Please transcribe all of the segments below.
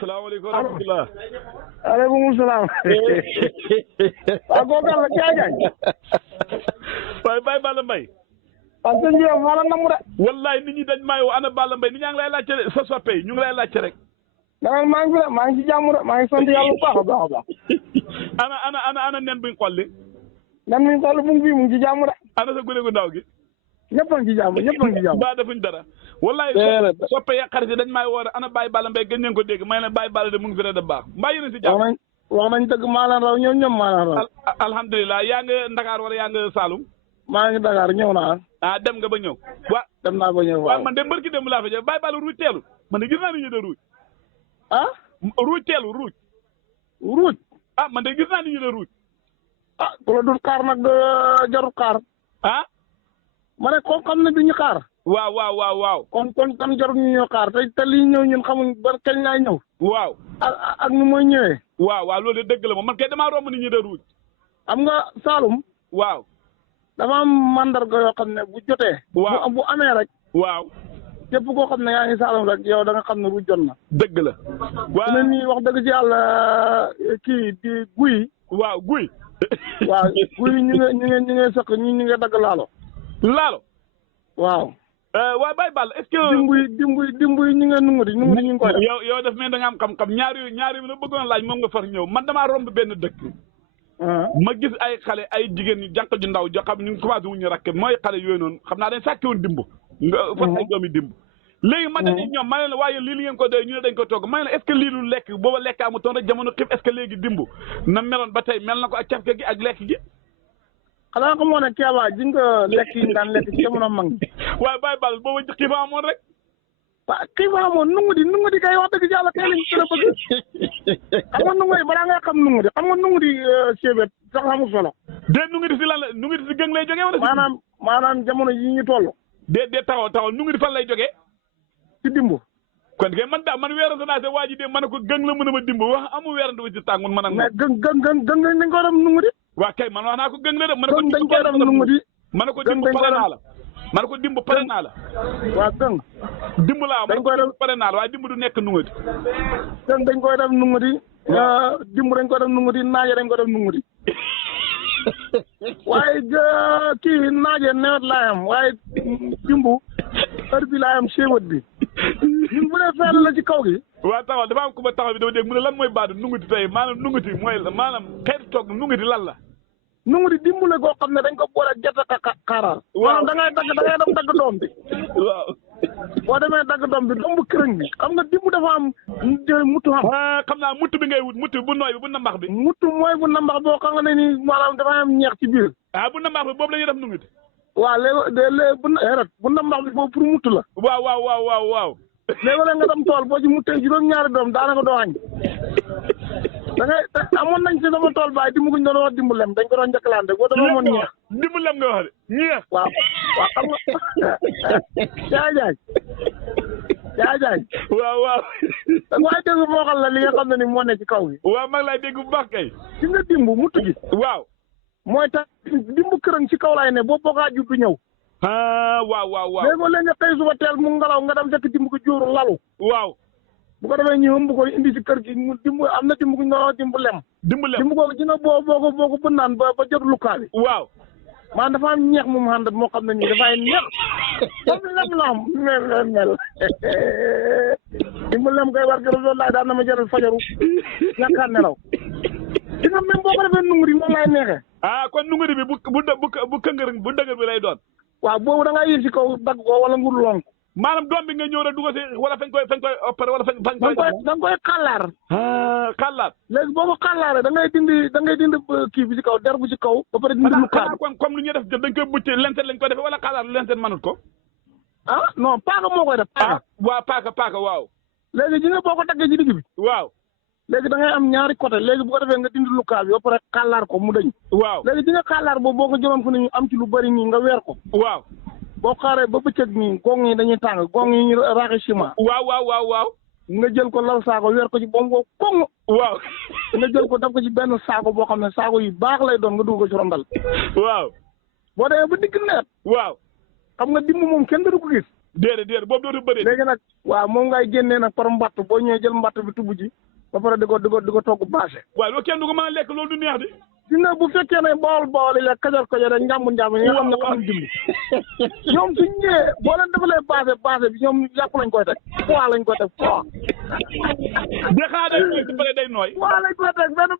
salaamaaleykum wa rahmatulah. aleykum salaam. waaw kooku àll Ndiaye Diagne. waaye Baye Balla Mbaye. waaw sëñ bi yow maa la namm de. wallaay nit ñi dañ maa woo ana Balla Mbaye nit ñaa ngi lay laajte sa soppe yi ñu ngi lay laajte rek. dama maa ngi fi de maa ngi ci jàmm de maa ngi sant yàlla bu baax a baax a baax. ana nen buñ xolli. nen mi toll mu ngi fii mu ngi ci jàmm de. ana sa gune gu ndaw gi. ñëpp a ngi ci jàmm ñëpp a ngi ci jàmm. ba defuñ dara. wallaay soppe ya xarit dañ may woo ana Baye Balla Mbaye gën ngeen ko dégg may leen Baye Balla de mu ngi fi de baax mbaa yéen a si jàmm. wax nañ dëgg maa leen raw ñoom maa leen raw. alhamdulilah yaa nga Ndakaar wala yaa nga Saloum. maa ngi Dakar ñëw naa. dem nga ba ñëw. dem naa ba ñëw waaw man de mbërki dem laa fa jël Baye Balla ruuj teelu man de gis naa ni ñu de ruuj. ruuj teelu ruuj. ruuj. man de gis naa ni ñu de ruuj. ku la dul xaar nag jarul xaar. ma ne ko xam ne du ñu xaar. waaw. kon jarul ñu ñëw xaar te lii ñëw ñun xamuñ ban kañ laay ñëw. waaw. ak nu mooy ñëwee. waaw loolu de dëgg la moom man kay damaa romb nit ñi de ruuj. xam nga Saloum. waaw. dafa am mandarga yoo xam ne bu jotee. waaw bu amee rek. waaw. képp koo xam ne yaa ngi Saloum rek yow da nga xam ne ruuj jot na. dëgg la. waaw ne nii wax dëgg ci yàlla kii di guy. waaw guy. waaw guy ñu ngi sëq ñu ngi dagg laalo. laalo. waaw. waaye Baye Balla est-ce que. dimbu yi ñu ngi nungudi ñu ngi koy def. yow daf mel da nga am xam-xam ñaari yi la bëggoon laaj moom nga far ñëw man damaa romb benn dëkk. ma gis ay xale ay jigéen ñu jànq ju ndaw jo xam ñu ngi commencé wuñu rakk mooy xale yooyu noonu xam naa dañ sàkki woon dimb nga fas ay doomi dimb léegi man dañuy ñoom ma ne la waaye lii li ngeen ko doy ñu ne dañ ko togg ma ne la est-ce que lii lu lekk booba lekk amutoon rek jamono xiif est-ce que léegi dimb na meloon ba tey mel na ko ak cafke gi ak lekk gi xanaa ko moo ne Kéba ji nga lekk yi daan lekk ci jamono mag waaye Baye Balla booba xiif amoon rek waaw xiif amoon nungu di kay wax dëgg yàlla kay lañ gën a bëgg xam nga nungu di balaa nga xam nungu di xam nga nungu di sébét sax amul solo dée nungu di si lan la nungu di si gëng lay jógee wala maanaam jamono yi ñu toll dée taxawal nungu di fan lay jógee ci dimb kon kay man man weerante naa se waa ji de ma ne ko gëng la mën a ma dimb wax amul weerante ba ci tàngoon man ak mais gëng dañ ko dem nungu di waa kay man wax naa ko gëng la de ma ne ko dañ koy dem nungu di ma ne ko dimb pare naa la ma ne ko dimb pare naa la waaw gëng dimb laa dañ koy def pare naa la waaye dimb du nekk nungu di gëng dañ koy def nungu di dimb dañ koy def nungu di naaje dañ koy def nungu di waaye kii naaje nawet laa am waaye dimb heure bi laa am séewat bi ñun bu dee fenn la ci kaw gi waaw taxaw dafa am ku ma taxaw bi dama dégg mu ne lan mooy baadu nunguti tey maanaam nunguti mooy maanaam xeetu toog nunguti lan la nunguti dimb la goo xam ne dañ ko boole gerte xaaral maanaam da ngay dem dagg doom bi waaw boo demee dagg doom bi doom bu kërëng bi xam nga dimb dafa am muttu xam naa mutt bi ngay wut mutt bu nooy bi bu nambax bi mutt mooy bu nambax boo xam ne ni maanaam dafa am ñeex ci biir bu nambax bi boobu la ñuy def nunguti waaw léegi bu nambax bi boobu pour mutt la waaw léegi nga dem tool boo ci muttee juróom-ñaari doom daanaka doo añ da ngay amoon nañ ci sama tool baay dimb guñ doon wax dimb lem dañ ko doon njëkkalante boo dama amoon ñeex dimb lem nga wax de ñeex waaw xam nga jaay waaw waaye dégg moo xam la li nga xam ne ni moo ne ci kaw gi waaw mag lay dégg bu baax kay ci nga dimb mutt gi waaw mooy tax dimb kërëng ci kaw laay ne boo bokkaa juddu ñëw waaw léegi nga xëy suba teel mu ngelaw nga dem fekk dimb ko jóoru lalu waaw bu ko defee ñu ëmb ko indi ci kër gi mu dimb am na dimb gu ñu doon dimb lem dimb ko ci nga boo ko bënnaan ba jot lukkaa bi waaw maanaam dafa am ñeex mu àndat moo xam ne nii dafay neex comme lem la am mel dimb lem koy war loolu laay daan na ma jaral fajaru ñàkkaa nelaw di nga même boo ko defee nunguri moom laay neexee kon nunguri bi bu këngër bu dëgër bi lay doon waaw boobu da ngaa yéeg ci kaw dagg ko wala ngur lonk maanaam doom bi nga ñëw rek dugg si wala fañ koy opéré wala fañ koy da nga koy xàllaar xàllaar léegi boo ko xàllaaree da ngay dindi kii bi ci kaw der bu ci kaw ba pare dindi lu kaar kon comme lu ñuy def dañ koy bucc lenset lañ koy defee wala xàllaar lenset manut ko non paaka moo koy def paaka waaw paaka waaw léegi ji nga boo ko daggee ci digg bi waaw léegi da ngay am ñaari côté léegi bu ko defee nga dindi lu kaar bi ba pare xàllaar ko mu dañ waaw léegi ji nga xàllaar boobu boo ko jëloon fu ne ñu am ci lu bari nii nga weer ko waaw boo xaaree ba bëccëg nii gong yi dañuy tàng gong yi ñu raaxi ciment waaw nga jël ko lal saako weer ko ci ba mu koŋ waaw nga jël ko def ko ci benn saako boo xam ne saako yu baax lay doon nga dugg ko ci rondal waaw boo demee ba digg nawet waaw xam nga dimb moom kenn du ko gis déedéet boobu dootu bëree. léegi nag waaw moom ngay génnee nag par mbatt boo ñëwee jël mbatt bi tubb ji ba pare di ko togg bâché. waaw loolu kenn du ko mën a lekk loolu du neex di. si nga bu fekkee ne bool yi la kajar rek njàmbu yi nga xam ne xamuñ dimb ñoom suñ ñëwee boo leen defalee bâché bi ñoom yàpp lañ koy teg poids lañ koy teg poids. de xanaa day nooy. poids lañ koy teg benn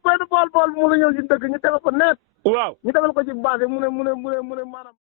bool mu la ñëw si dëkk ñu tegal ko net. waaw ñu defal ko ci bâché mu ne maanaam.